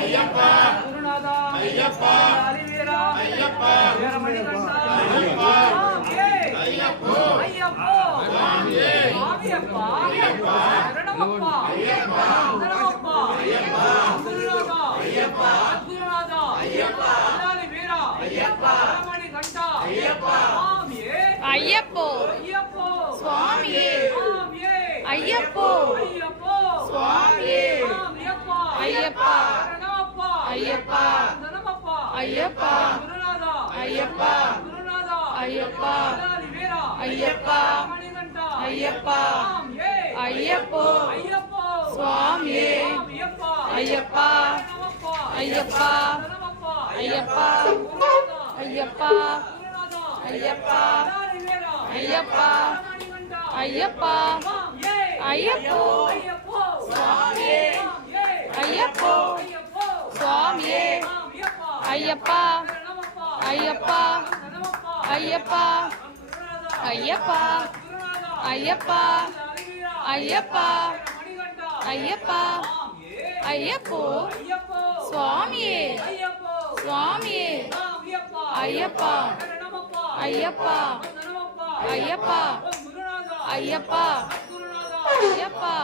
ஐயப்பா குருநாதா ஐயப்பா அலிவீரா ஐயப்பா வீரமணிகண்டா ஐயப்பா ஐயப்போ ஐயப்போ ஐயப்பா ஐயப்பா சரணமப்பா ஐயப்பா சரணமப்பா ஐயப்பா குருநாதா ஐயப்பா குருநாதா ஐயப்பா அலிவீரா ஐயப்பா வீரமணிகண்டா ஐயப்பா ஐயப்போ ஐயப்போ சுவாமியே ஐயப்போ ஐயப்போ சுவாமியே ஐயப்பா ஐயப்பா சரணமப்பா ஐயப்பா குருநாதா ஐயப்பா குருநாதா ஐயப்பா ஐயப்பா ஐயப்பா ஐயப்போ ஐயப்போ சுவாமியே ஐயப்பா ஐயப்பா ஐயப்பா ஐயப்பா ஐயப்பா ஐயப்பா ஐயப்பா ஐயப்போ சுவாமியே ஐயப்போ சுவாமியே ஐயப்பா ஐயப்பா ஐயப்பா ஐயப்பா ஐயப்பா ஐயப்பா ஐயப்பா ஐயப்போ சுவாமியே சுவாமியே ஐயப்பா ஐயப்பா ஐயப்பா ஐயப்பா ஐயப்பா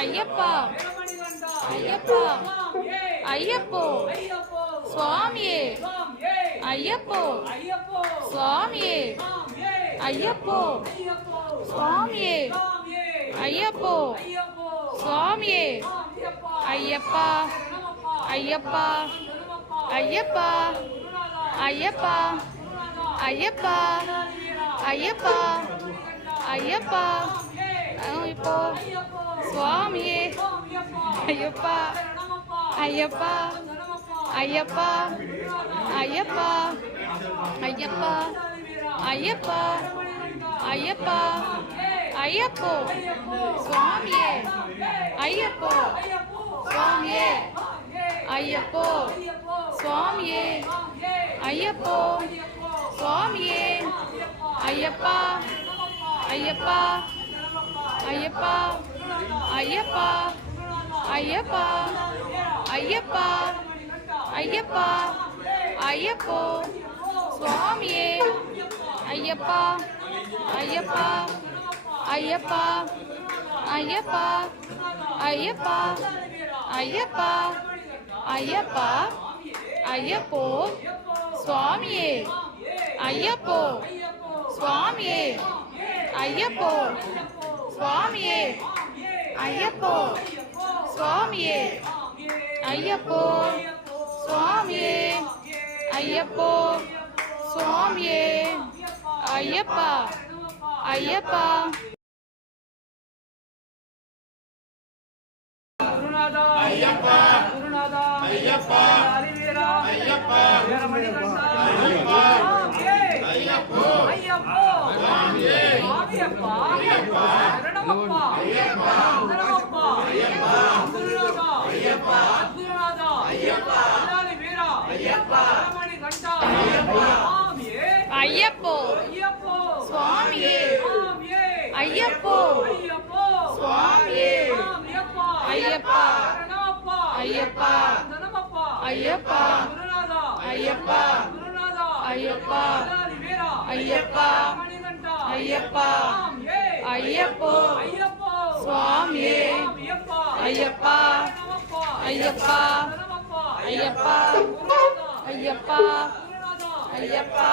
ஐயப்பா ஐயப்பா ஐயப்போ சுவாமியே ஐயப்போ சுவாமியே ஐயப்போ சுவாமியே ஐயப்போ சுவாமியே ஐயப்பா ஐயப்பா ஐயப்பா ஐயப்பா ஐயப்பா ஐயப்பா ஐயப்பா ஐயப்போ சுவாமியே ஐயப்பா ஐயப்பா ஐயப்பா ஐயப்பா ஐயப்பா ஐயப்பா ஐயப்பா ஐயப்போ சுவாமியே ஐயப்போ சுவாமியே ஐயப்போ சுவாமியே ஐயப்போ சுவாமியே ஐயப்பா ஐயப்பா ஐயப்பா ஐயப்பா ஐயப்பா ஐயப்பா ஐயப்பா ஐயப்போ சுவாமியே ஐயப்பா ஐயப்பா ஐயப்பா ஐயப்பா ஐயப்பா ஐயப்பா ஐயப்பா ஐயப்போ சுவாமியே ஐயப்போ சுவாமியே ஐயப்போ சுவாமியே ஐயப்போ சுவாமியே ஐயப்போ சுவாமியே ஐயப்போ சுவாமியே ஐயப்பா ஐயப்பா குருநாதா ஐயப்பா குருநாதா ஐயப்பா அலிவீரா ஐயப்பா வீரமணிகண்டா ஐயப்பா ஐயப்போ ஐயப்போ சுவாமியே ஐயப்பா ஐயப்பா சரணமப்பா ஐயப்பா சரணமப்பா ஐயப்பா குருநாதா ஐயப்பா குருநாதா ஐயப்பா அலிவீரா ஐயப்பா வீரமணிகண்டா ஐயப்பா ஐயப்போ ஐயப்போ சுவாமியே ஐயப்போ ஐயப்போ சுவாமியே ஐயப்பா ஐயப்பா சரணமப்பா ஐயப்பா குருநாதா ஐயப்பா குருநாதா ஐயப்பா ஐயப்பா ஐயப்பா ஐயப்போ சுவாமியே ஐயப்பா ஐயப்பா ஐயப்பா ஐயப்பா ஐயப்பா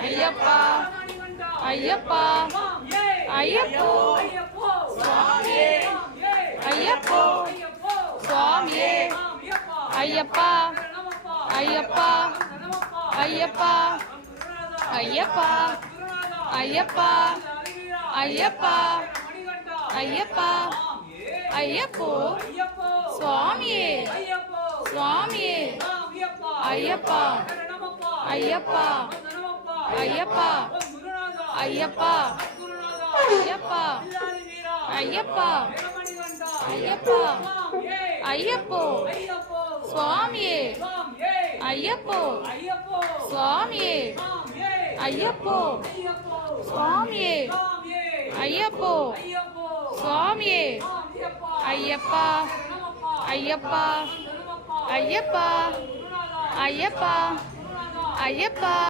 ஐயப்பா ஐயப்பா ஐயப்போ சுவாமியே ஐயப்போ சுவாமியே ஐயப்பா ஐயப்பா ஐயப்பா ஐயப்பா ஐயப்பா ஐயப்பா ஐயப்பா ஐயப்போ சுவாமியே சுவாமியே ஐயப்பா ஐயப்பா ஐயப்பா ஐயப்பா ஐயப்பா ஐயப்பா ஐயப்பா ஐயப்போ சுவாமியே ஐயப்போ சுவாமியே ஐயப்போ சுவாமியே ஐயப்போ சுவாமியே ஐயப்பா ஐயப்பா ஐயப்பா ஐயப்பா ஐயப்பா